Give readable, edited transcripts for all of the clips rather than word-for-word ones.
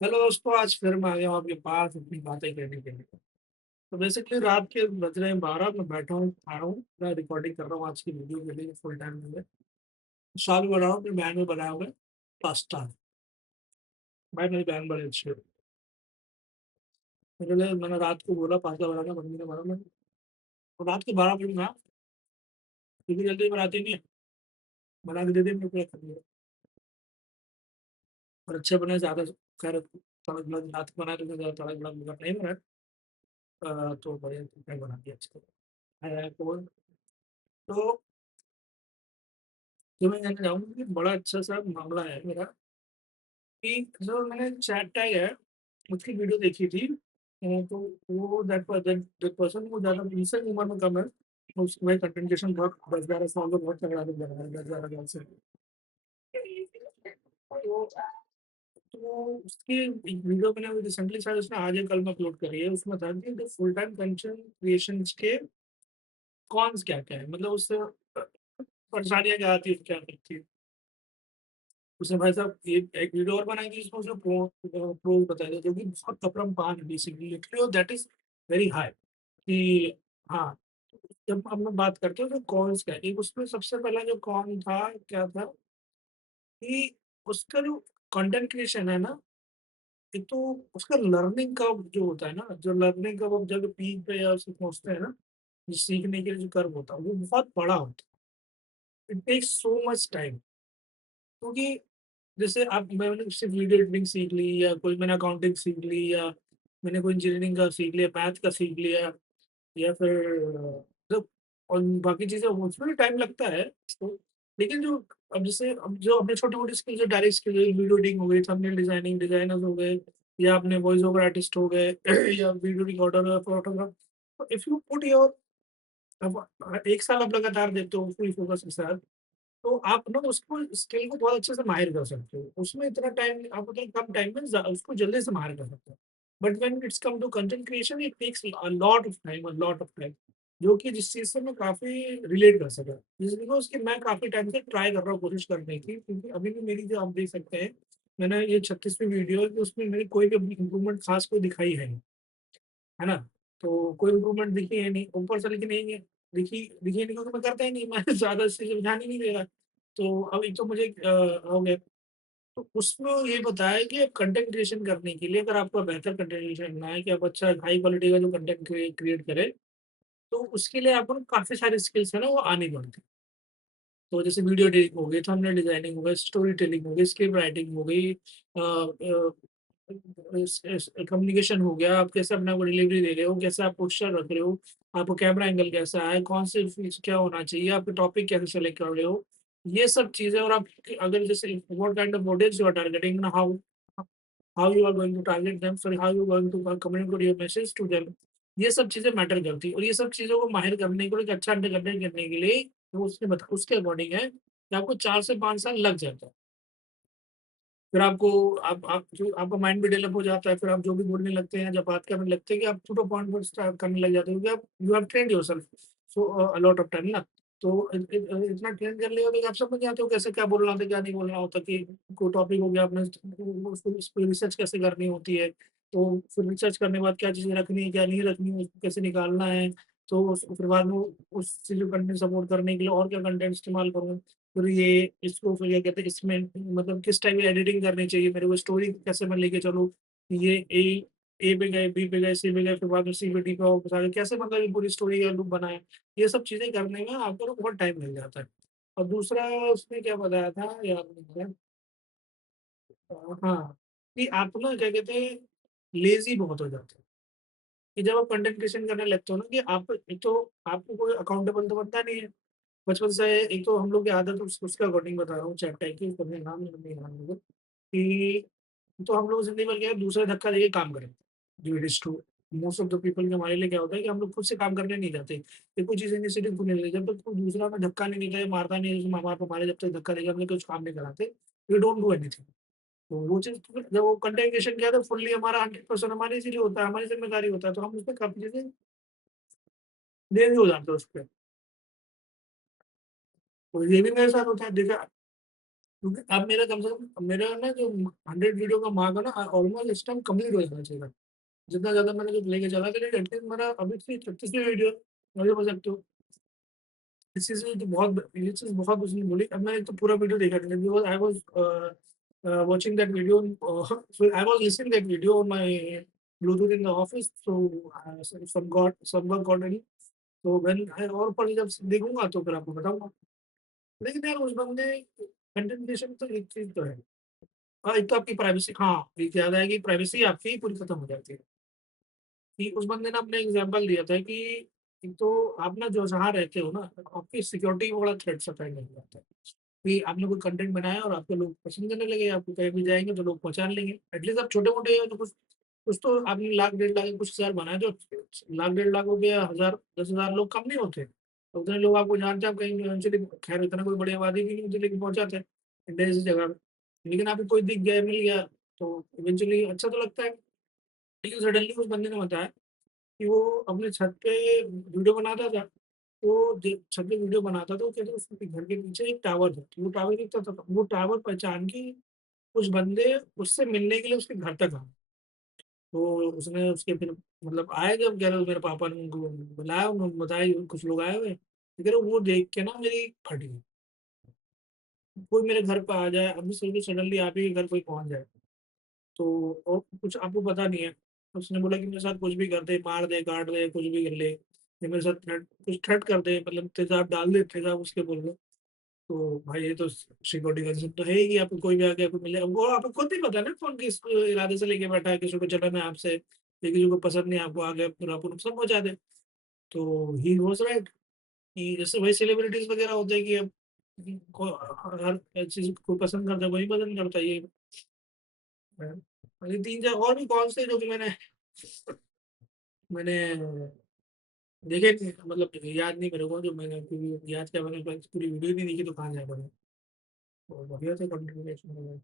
Hello दोस्तों, आज फिर मैं आ गया हूँ आपके पास अपनी बातें करने के लिए। तो बेसिकली रात के बज रहे हैं 12, मैं बैठा हूँ, खा रहा हूँ, मैं रिकॉर्डिंग कर रहा हूँ आज की वीडियो के लिए फुल टाइम में। शाल बना रहा हूँ, अपनी बहन में बनाया हुआ है पास्ता। भाई मेरी बहन बड़ी अच्छी है। मेरे लिए मैंने रात को बोला पास्ता बनाना, मम्मी ने बोला मैं और रात के 12 बजे ना, क्योंकि जल्दी बनाती नहीं है, बना के दे दी मेरे को खा लिया। और अच्छे बने ज़्यादा, खैर तड़क भड़क रात को बनाए तो ज़्यादा तड़क भड़क मगर नहीं बनाए। तो बढ़िया मैं बना दिया इसको। तो जो मैं कहना चाहूँगा कि बड़ा अच्छा-सा मामला है मेरा कि जो मैंने चैट टैग है, उसकी वीडियो देखी थी। तो वो दैट पर्सन वो ज़्यादा मुझसे उम्र में कम है। उसकी भाई कंटेंट क्रिएशन बहुत 10-11 साल से बहुत तगड़ा चल रहा है, 10-11 साल से। तो तो उसकी एक वीडियो मैंने अभी रिसेंटली शायद उसने आज या कल में अपलोड करी है। उसमें था कि फुल टाइम कंटेंट क्रिएशंस के कॉन्स क्या-क्या है? मतलब उससे परेशानियाँ क्या आती है, क्या करती है? उसने भाई साहब एक वीडियो और बनाई थी जिसमें उसने प्रो बताया था जो कि बहुत अपरंपार है बेसिकली लिटरली और दैट इज़ वेरी हाई कि हाँ, जब हम लोग बात करते हैं तो कॉन्स का एक उसमें सबसे पहला जो कॉन था, क्या था कि उसका जो कंटेंट क्रिएशन है ना, एक तो उसका लर्निंग कर्व जो होता है ना, जो लर्निंग कर्व जब पीक पे या उसको पहुँचते हैं ना, जो सीखने के लिए जो कर्व होता है, वो बहुत बड़ा होता है। It takes so much time क्योंकि जैसे आप मैंने सिर्फ वीडियो एडिटिंग सीख ली या कोई मैंने अकाउंटिंग सीख ली या मैंने कोई इंजीनियरिंग का सीख लिया, मैथ का सीख लिया या फिर मतलब और बाकी चीज़ें उसमें भी टाइम लगता है। तो लेकिन जो अब जैसे अब जो अपने छोटे-मोटे स्किल्स जो डायरेक्ट स्किल है, वीडियो एडिटिंग हो गई, थंबनेल डिज़ाइनिंग, डिज़ाइनर्स हो गए या अपने वॉइस ओवर आर्टिस्ट हो गए या वीडियो रिकॉर्डर या फोटोग्राफ। तो इफ यू पुट योर अब 1 साल आप लगातार देते हो फुल फोकस के साथ तो आप ना उसको स्किल को बहुत अच्छे से माहिर कर सकते हो। उसमें इतना टाइम आप उतना कम टाइम में उसको जल्दी से माहिर कर सकते हो। But when it comes to content creation it takes a lot of time जो कि जिस चीज़ से मैं काफ़ी रिलेट कर सका। जैसे बिकॉज़ कि मैं काफ़ी टाइम से ट्राई कर रहा हूँ कोशिश करने की क्योंकि अभी भी मेरी जो आप देख सकते हैं, मैंने ये 36वीं वीडियो है कि उसमें मेरी कोई भी इम्प्रूवमेंट ख़ास कोई दिखाई है नहीं। है ना? तो कोई इम्प्रूवमेंट दिखी है नहीं, ऊपर से लेकिन नहीं है, दिखी नहीं क्योंकि मैं करता ही नहीं, मैं ज़्यादा इस चीज़ पे ध्यान ही नहीं दे रहा। तो अब एक तो मुझे हो गया, तो उसमें ये बताया कि अब कंटेंट क्रिएशन करने के लिए अगर आपको बेहतर कंटेंट क्रिएशन करना है कि आप अच्छा हाई क्वालिटी का जो कंटेंट क्रिएट करें, तो उसके लिए आपको ना काफ़ी सारी स्किल्स है ना वो आनी पड़ती है। तो जैसे वीडियो एडिटिंग हो गई, थंबनेल डिजाइनिंग हो गई, स्टोरी टेलिंग हो गई, स्क्रिप्ट राइटिंग हो गई, कम्युनिकेशन हो गया, आप कैसे अपने आप को डिलीवरी दे रहे हो, कैसे आप पोस्चर रख रहे हो, आपको कैमरा एंगल कैसा है, कौन से फीचर क्या होना चाहिए, आपके टॉपिक कैसे सेलेक्ट कर रहे हो, ये सब चीज़ें और आप अगर जैसे what kind of audience you are targeting, how you are going to target them, sorry how you are going to communicate your message to them, ये सब चीज़ें मैटर करती हैं और ये सब चीज़ों को माहिर करने के लिए, एक अच्छा कंटेंट करने के लिए वो उसके अकॉर्डिंग है कि आपको 4 से 5 साल लग जाता है। फिर आपको आप जो आपका माइंड भी डेवलप हो जाता है, फिर आप जो भी बोलने लगते हैं, जब बात करने लगते हैं कि आप टू द पॉइंट पर स्टार्ट करने लग जाते हो कि आप you have trained yourself so a lot of time ना। तो इतना ट्रेन कर लिया होता है कि आप समझ जाते हो कैसे क्या बोलना होता है, क्या नहीं बोलना होता कि कोई टॉपिक हो गया आपने उसको उस पे रिसर्च कैसे करनी होती है। तो फिर रिसर्च करने के बाद क्या चीज़ें रखनी है, क्या नहीं रखनी है, उसको कैसे निकालना है। तो फिर बाद में उस चीज़ को कंटेंट सपोर्ट करने के लिए और क्या कंटेंट इस्तेमाल करूँ। फिर ये इसको फिर क्या कहते हैं इसमें मतलब किस टाइप की एडिटिंग करनी चाहिए मेरे को, स्टोरी कैसे मैं लेके चलूँ। ये ए पे गए, बी पे गए, सी पे गए, फिर बाद में सी पे डी पे वापस आ गए। कैसे मतलब ये पूरी स्टोरी का लूप बनाएँ। ये सब चीज़ें करने में आपको ना बहुत टाइम लग जाता है। और दूसरा उसने क्या बताया था याद नहीं है। हाँ, कि आप ना क्या कहते हैं लेज़ी बहुत हो जाते हो। कि जब आप कंटेंट क्रिएशन करने लगते हो ना कि आप एक तो आपको कोई अकाउंटेबल तो बनता नहीं है। बचपन से एक तो हम लोग की आदत उसके अकॉर्डिंग बता रहा हूँ चैप्टर की अपने नाम नहीं याद मुझे कि तो हम लोग ज़िंदगी भर क्या है दूसरा धक्का देके काम करें। जो it is true most of the people के हमारे लिए क्या होता है कि हम लोग खुद से काम करने नहीं जाते। ये कुछ चीज़ इनिशिएटिव खुद नहीं लेते जब तक कोई दूसरा हमें धक्का नहीं देता है, मारता नहीं है, जैसे माँ-बाप हमारे जब तक धक्का देके हमें कुछ काम नहीं कराते, वी डोंट डू एनीथिंग। तो वो चीज़ तो फिर जब वो कंटेंट क्रिएशन किया तो फुल्ली हमारा 100% हमारे इसीलिए होता है, हमारी ज़िम्मेदारी होता है, तो हम उसमें काफ़ी चीज़ें देरी हो जाते हैं उसपे। तो ये भी मेरे साथ होता है देखा क्योंकि अब मेरा कम से कम मेरा ना जो 100 वीडियो का मार्क है ना ऑलमोस्ट इस टाइम कंप्लीट हो जाना चाहिए। जितना ज़्यादा मैंने जो लेके चला था एटलीस्ट मेरा अभी से 36वीं वीडियो समझ समझ सकते हो। इस चीज़ में तो बहुत ये चीज़ बहुत उसने बोली। अब मैंने तो पूरा वीडियो देखा था because I was watching that video so I was listening that video on my Bluetooth in the office so some got any तो व्हेन आई और पर जब देखूँगा तो फिर आपको बताऊँगा। लेकिन यार उस बंदे कंटेंट क्रिएशन तो एक चीज़ तो है। हाँ, एक तो आपकी प्राइवेसी हाँ, एक याद आया कि प्राइवेसी आपकी पूरी खत्म हो जाती है। कि उस बंदे ने अपना एग्ज़ाम्पल दिया था कि एक तो आप ना जो जहाँ रहते हो ना, आपकी सिक्योरिटी को बड़ा थ्रेट सताने लग जाता है। कि आपने कोई कंटेंट बनाया और आपको लोग पसंद करने लगे, आपको कहीं भी जाएँगे तो लोग पहचान लेंगे। एटलीस्ट आप छोटे-मोटे तो कुछ कुछ तो आपने लाख, डेढ़ लाख, कुछ हज़ार बनाए तो लाख, डेढ़ लाख हो गया, 1000, 10,000 लोग कम नहीं होते। तो उतने लोग आपको जानते हैं, आप कहीं इवेंचुअली खैर इतना कोई बड़ी आबादी भी नहीं होती लेकिन पहुँच जाते हैं, इंडिया जैसी जगह में। लेकिन आपको कोई दिख गया, मिल गया तो इवेंचुअली अच्छा तो लगता है। लेकिन सडनली उस बंदे ने बताया कि वो अपने छत पे वीडियो बनाता था। तो छत पे वीडियो बनाता था, वो कहते उसके घर के पीछे एक टावर था। तो वो टावर दिखता था, वो टावर पहचान के कुछ बंदे उससे मिलने के लिए उसके घर तक आए। तो उसने उसके फिर मतलब आए जब कह रहे मेरे पापा ने उनको बुलाया, उन्होंने बताया कुछ लोग आए हुए हैं। तो कह रहे वो देख के ना मेरी फट गई। कोई मेरे घर पे आ जाए, अभी सोचो सडनली आप ही के घर कोई पहुँच जाए। तो और कुछ आपको पता नहीं है। तो उसने बोला कि मेरे साथ कुछ भी कर दे, मार दे, काट दे, कुछ भी कर ले। या मेरे साथ थ्रेट कर दे मतलब तेज़ाब डाल दे, तेज़ाब उसके बोल दो। तो भाई ये तो सिक्योरिटी कंसर्न तो है ही कि आपको कोई भी आके आपको मिले। वो आपको खुद नहीं पता ना कौन किस इरादे से लेके बैठा है, किसी को चलन है आपसे, या किसी को पसंद नहीं है, आपको आगे पूरा आपको नुकसान पहुँचा दे। तो ही वाज़ राइट कि जैसे वही सेलिब्रिटीज़ वगैरह होते हैं कि अब को हर चीज़ कोई पसंद करता है, कोई पसंद करता है ये है। और ये 3-4 और भी कॉल्स थे जो कि मैंने मैंने देखे थे मतलब याद नहीं मेरे को जो मैंने क्योंकि याद किया मैंने पूरी वीडियो नहीं देखी तो कहाँ याद होगा। तो बढ़िया थे कंटेंट क्रिएशन वगैरह।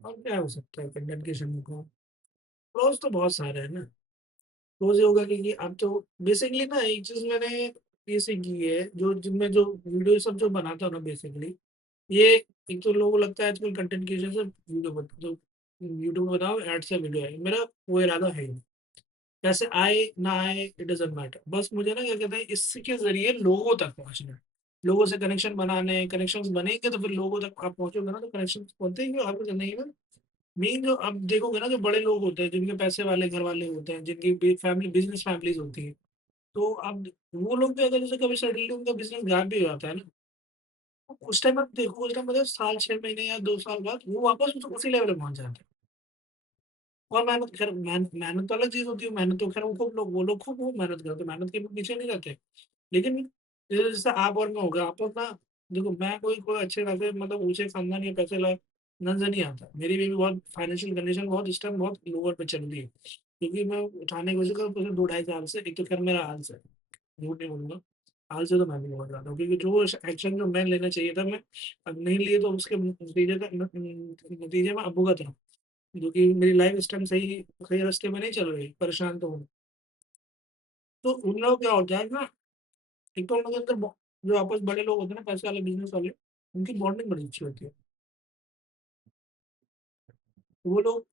और क्या हो सकता है कंटेंट क्रिएशन को? प्रोस तो बहुत सारे हैं ना। प्रोस ये होगा कि अब तो बेसिकली ना एक चीज़ मैंने ये सीखी है जो जिनमें जो वीडियो सब जो बनाता हूँ ना बेसिकली ये एक तो लोगों को लगता है आजकल कंटेंट क्रिएशन से वीडियो बन जो यूट्यूब बनाओ ऐड से वीडियो आए। मेरा वो इरादा है ही नहीं। पैसे आए ना आए इट डज़न्ट मैटर। बस मुझे ना क्या कहते हैं इसके ज़रिए लोगों तक पहुँचना है। लोगों से कनेक्शन बनाने कनेक्शंस बनेंगे तो फिर लोगों तक आप पहुँचोगे ना तो कनेक्शंस होते ही आपकी ज़िंदगी में। मेन जो आप देखोगे ना जो बड़े लोग होते हैं, जिनके पैसे वाले घर वाले होते हैं, जिनकी फैमिली बिज़नेस फैमिलीज़ होती हैं, तो अब वो लोग भी अगर जैसे कभी सडनली उनका बिज़नेस गायब भी हो जाता है ना, तो उस टाइम आप देखो उस टाइम मतलब साल 6 महीने या 2 साल बाद वो वापस उसी लेवल पे पहुँच जाते हैं। और मेहनत खैर मेहनत तो अलग चीज़ होती है, मेहनत तो खैर वो लोग खूब वो मेहनत करते हैं, मेहनत के पीछे नहीं रहते। लेकिन जैसे आप और मैं हो गए, आप अपना देखो मैं कोई अच्छे खासे मतलब ऊँचे खानदान या पैसे लायक नज़र नहीं आता। मेरी भी बहुत फाइनेंशियल कंडीशन बहुत इस टाइम बहुत लोअर पे चल रही है। क्योंकि मैं उठाने की कोशिश कर पिछले 2 ढाई साल से एक तो खैर मेरा आलस है, झूठ नहीं बोलूँगा। आलस से तो मैं भी बहुत ज़्यादा हूँ क्योंकि जो एक्शन जो मैं लेना चाहिए था मैं अब नहीं लिए तो उसके नतीजे में अब भुगत रहा हूँ। जो कि मेरी लाइफ़ इस टाइम सही रास्ते में नहीं चल रही, परेशान तो हूँ। तो उन लोगों क्या होता है ना, एक तो उन लोगों के अंदर जो आपस बड़े लोग होते हैं ना, पैसे वाले बिज़नेस वाले, उनकी बॉन्डिंग बड़ी अच्छी होती है। वो लोग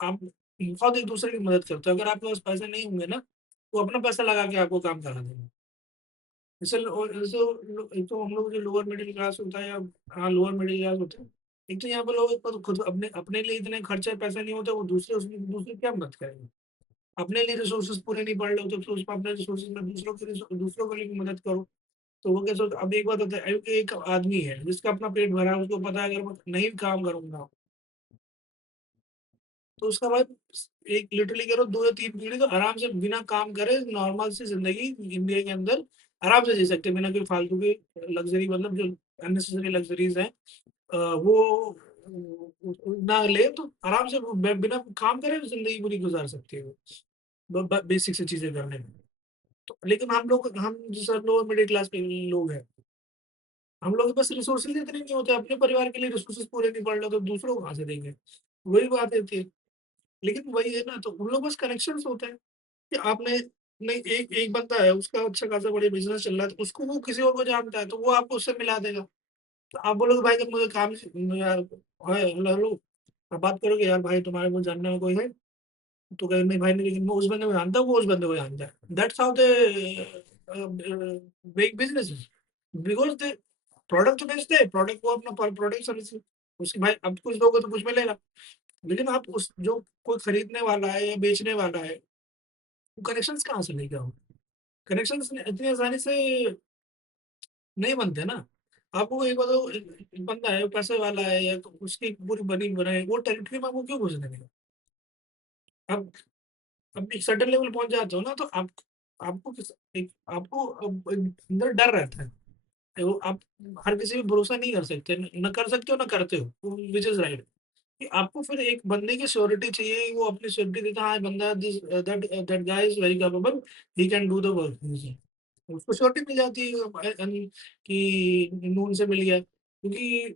आप बहुत एक-दूसरे की मदद करते हैं। अगर आपके पास पैसे नहीं होंगे ना, वो अपना पैसा लगा के आपको काम करा देंगे। जैसे एक तो हम लोग जो लोअर मिडल क्लास होता है या हाँ, लोअर मिडल क्लास होते हैं। एक तो यहाँ पे लोग एक तो खुद अपने अपने लिए इतने खर्चे पैसे नहीं होते, वो दूसरे की क्या मदद करेंगे? अपने लिए रिसोर्सेज़ पूरे नहीं पड़ रहे होते, तो उसमें अपने रिसोर्सेज़ में दूसरों के लिए भी मदद करो। तो वो क्या सोचता अब एक बात होता है एक आदमी है जिसका अपना पेट भरा है, उसको पता है अगर मैं नहीं काम करूँगा, तो उसका भाई एक लिटरली कह रहा हूँ 2 या 3 पीढ़ी तो आराम से बिना काम करे नॉर्मल सी ज़िंदगी इंडिया के अंदर आराम से जी सकते हैं, बिना कोई फालतू की लग्ज़री मतलब जो अननेसेसरी लग्ज़रीज़ हैं वो ना ले तो आराम से वो बिना काम करे ज़िंदगी पूरी गुज़ार सकती है वो। ब ब बेसिक सी चीज़ें करने में। तो लेकिन हम जैसे लोअर मिडल क्लास के लोग हैं, हम लोग के पास रिसोर्सेज़ इतने नहीं होते, अपने परिवार के लिए रिसोर्सेज़ पूरे नहीं पड़ रहे तो दूसरों को कहाँ से देंगे? वही बात रहती है। लेकिन वही है ना तो उन लोगों के पास कनेक्शंस होते हैं कि आपने नहीं, एक एक बंदा है, उसका अच्छा खासा बढ़िया बिज़नेस चल रहा है, तो उसको वो किसी और को जानता है, तो वो आपको उससे मिला देगा। तो आप बोलोगे भाई जब मुझे काम से यार हाय हेलो हेलो, आप बात करोगे यार भाई तुम्हारे को जानने में कोई है? तो कहेगा नहीं भाई नहीं, लेकिन मैं उस बंदे को जानता हूँ, वो उस बंदे को जानता है। That's how they make businesses because they product तो बेचते हैं, प्रोडक्ट को अपना प्रोडक्ट सर्विस उसके भाई अब कुछ दोगे तो कुछ मिलेगा। लेकिन आप उस जो कोई खरीदने वाला है या बेचने वाला है, वो कनेक्शंस कहाँ से लेके आओगे? कनेक्शंस इतनी आसानी से नहीं बनते ना। आपको एक बताओ एक बंदा है, पैसे वाला है या तो उसकी पूरी बनी बनाई वो टेरिटरी में आपको क्यों घुसने देगा? आप अब एक सर्टेन लेवल पहुँच जाते हो ना तो आप आपको किस एक आपको अंदर डर रहता है। वो आप हर किसी पे भरोसा नहीं कर सकते, ना कर सकते हो ना करते हो, व्हिच इज़ राइट। कि आपको फिर एक बंदे की श्योरिटी चाहिए, वो अपनी श्योरिटी देता है, हाँ, बंदा that guy is very capable, he can do the work easy. उसको श्योरिटी मिल जाती है कि नून से मिल गया। क्योंकि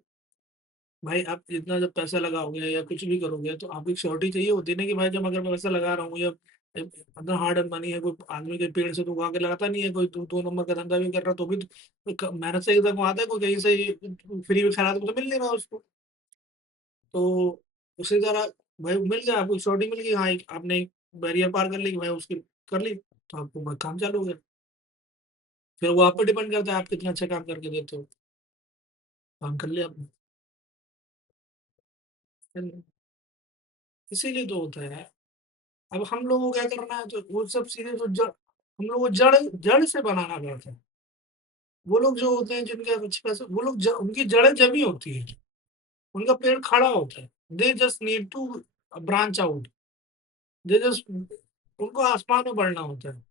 भाई आप इतना जब पैसा लगाओगे या कुछ भी करोगे तो आपको एक श्योरिटी चाहिए होती है ना कि भाई जब अगर मैं पैसा लगा रहा हूँ या इतना हार्ड अर्न मनी है, कोई आदमी के पेड़ से तो उगा के लगाता नहीं है, कोई दो नंबर का धंधा भी कर रहा है तो भी तो मेहनत से एकदम आता है, कोई कहीं से फ्री में खा तो मिल नहीं रहा उसको। तो उसी तरह भाई मिल गया आपको श्योरिटी मिल गई, हाँ एक आपने एक बैरियर पार कर ली कि भाई उसकी कर ली, तो आपको बस काम चालू हो गया। फिर वो आप पे डिपेंड करता है आप कितना अच्छा काम करके देते हो। काम कर लिया आपने। इसीलिए तो होता है। अब हम लोगों को क्या करना है तो वो सब चीज़ें तो जड़ हम लोग को जड़ जड़ से बनाना पड़ता है। वो लोग जो होते हैं जिनके अच्छे पैसे वो लोग उनकी जड़ें जमी होती है। उनका पेड़ खड़ा होता है। They just need to branch out. They just उनको आसमान में बढ़ना होता है।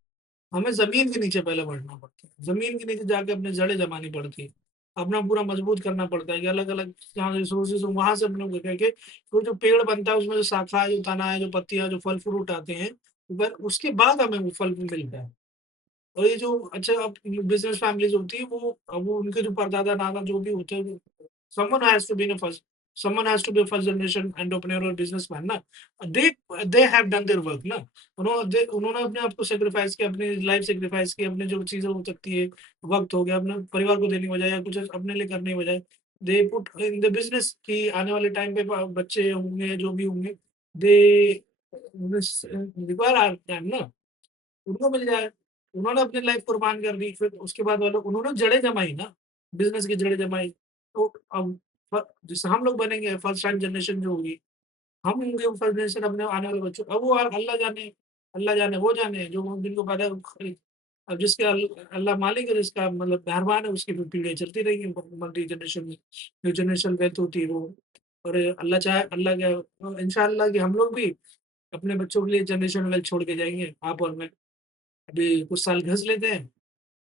हमें ज़मीन के नीचे पहले बढ़ना पड़ता है। ज़मीन के नीचे जाके अपनी जड़ें जमानी पड़ती है। अपना पूरा मजबूत करना पड़ता है कि अलग-अलग जहाँ रिसोर्सेज़ हो वहाँ से अपने को करके वो जो पेड़ बनता है उसमें जो शाखा है, जो तना है, जो पत्तियाँ, जो फल-फ्रूट आते हैं, ब उसके बाद हमें वो फल मिलता है। और ये जो अच्छा अब बिज़नेस फैमिलीज़ होती है वो उनके जो परदादा-नाना जो भी होते हैं someone has to be in a first someone has to be a first generation entrepreneur or businessman ना। they they have done their work ना। उन्होंने अपने आप को सैक्रिफाइस किया, अपनी लाइफ सैक्रिफाइस की, अपनी जो चीज़ें हो सकती है, वक़्त हो गया, अपने परिवार को देने के बजाय या कुछ अपने लिए करने के बजाय they put in the business कि आने वाले टाइम पे बच्चे होंगे, जो भी होंगे, दे रिक्वायर आवर टाइम ना। उनको मिल जाए। उन्होंने अपनी लाइफ़ कुर्बान कर दी, फिर उसके बाद वालों उन्होंने जड़ें जमाई ना, बिज़नेस की जड़ें जमाई। तो अब जैसे हम लोग बनेंगे फर्स्ट टाइम जनरेशन जो होगी, हम होंगे वो फर्स्ट जनरेशन अपने आने वाले बच्चों अब वो अल्लाह जाने, वो जाने जो जिनको पता है वो अब जिसके अल्लाह मालिक है, जिसका मतलब मेहरबान है, उसकी फिर पीढ़ियाँ चलती रहेंगी मल्टी जनरेशन में, जो जनरेशन डेथ होती है वो और अल्लाह चाहे अल्लाह क्या इंशाअल्लाह कि हम लोग भी अपने बच्चों के लिए जनरेशन वेल्थ छोड़ के जाएँगे, आप और मैं। अभी कुछ साल घिस लेते हैं,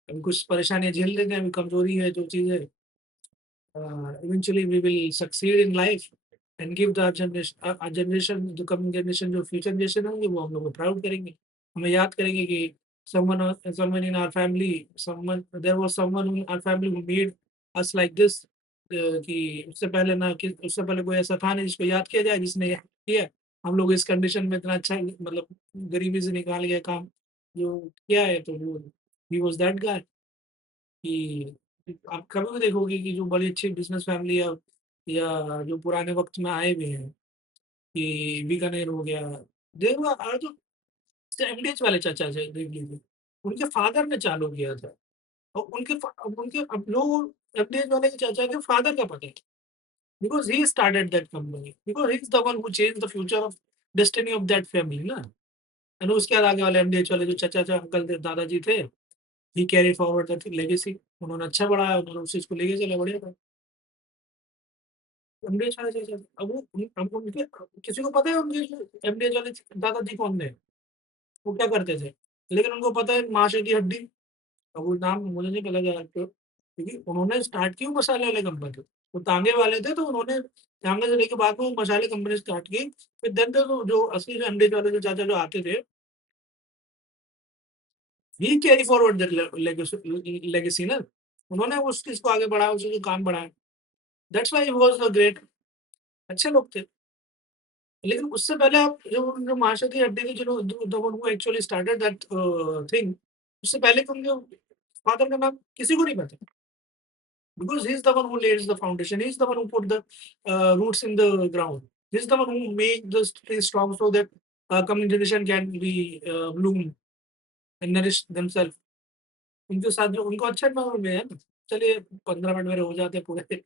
अभी कुछ परेशानियाँ झेल लेते हैं, अभी कमज़ोरी है जो चीज़ है eventually we will succeed in life and give the generation जो कमिंग जनरेशन जो फ्यूचर जनरेशन होंगे वो हम लोग को प्राउड करेंगे। हमें याद करेंगे कि someone in our family someone there was someone in our family who made us like this कि उससे पहले कोई ऐसा था नहीं जिसको याद किया जाए जिसने किया। हम लोग इस कंडीशन में इतना अच्छा मतलब गरीबी से निकाल गया काम जो किया है तो वो ही वाज़ दैट गाय। कि आप कभी भी देखोगे कि जो बड़ी अच्छी बिज़नेस फैमिली या जो पुराने वक़्त में आए भी हैं, कि बीकानेर हो गया, देवरा जो एमडीएच वाले चाचा थे देख लीजिए, उनके फादर ने चालू किया था और उनके अब लोग एमडीएच वाले के चाचा के फादर का पता है, because he started that company, because he is the one who changed the future of destiny of that family ना। एंड उसके बाद आगे वाले एमडीएच वाले जो चाचा अंकल थे, दादाजी थे, ही कैरी फॉरवर्ड दैट लेगेसी उन्होंने अच्छा बढ़ाया, उन्होंने उस चीज़ को लेके चले बढ़िया था। एमडीएच वाले चाचा अब वो अब उनके किसी को पता है उनके एमडीएच वाले दादाजी कौन थे? वो क्या करते थे? लेकिन उनको पता है माशे की हड्डी, अब वो नाम मुझे नहीं पता क्या क्योंकि उन्होंने स्टार्ट की वो मसाले वाले कंपनी। वो तांगे वाले थे तो उन्होंने तांगे से लेके बाद में वो मसाले कंपनी स्टार्ट की। फिर देन जो असली जो एमडीएच वाले जो चाचा जो आते थे, ही कैरी फॉरवर्ड दैट लेगेसी ना। उन्होंने उस चीज़ को आगे बढ़ाया, उसी को काम बढ़ाया। That's why he was a great अच्छे लोग थे। लेकिन उससे पहले आप जो महाशय हड्डी थी जिन्हों the one who actually started that thing उससे पहले तो उनके फादर का नाम किसी को नहीं पता। Because he's the one who lays the foundation. He's the one who put the roots in the ground. He's the one who made the tree strong so that coming generation can be bloom and nourish themselves. उनके साथ जो उनको अच्छा में है ना, चलिए 15 minute मेरे हो जाते हैं पूरे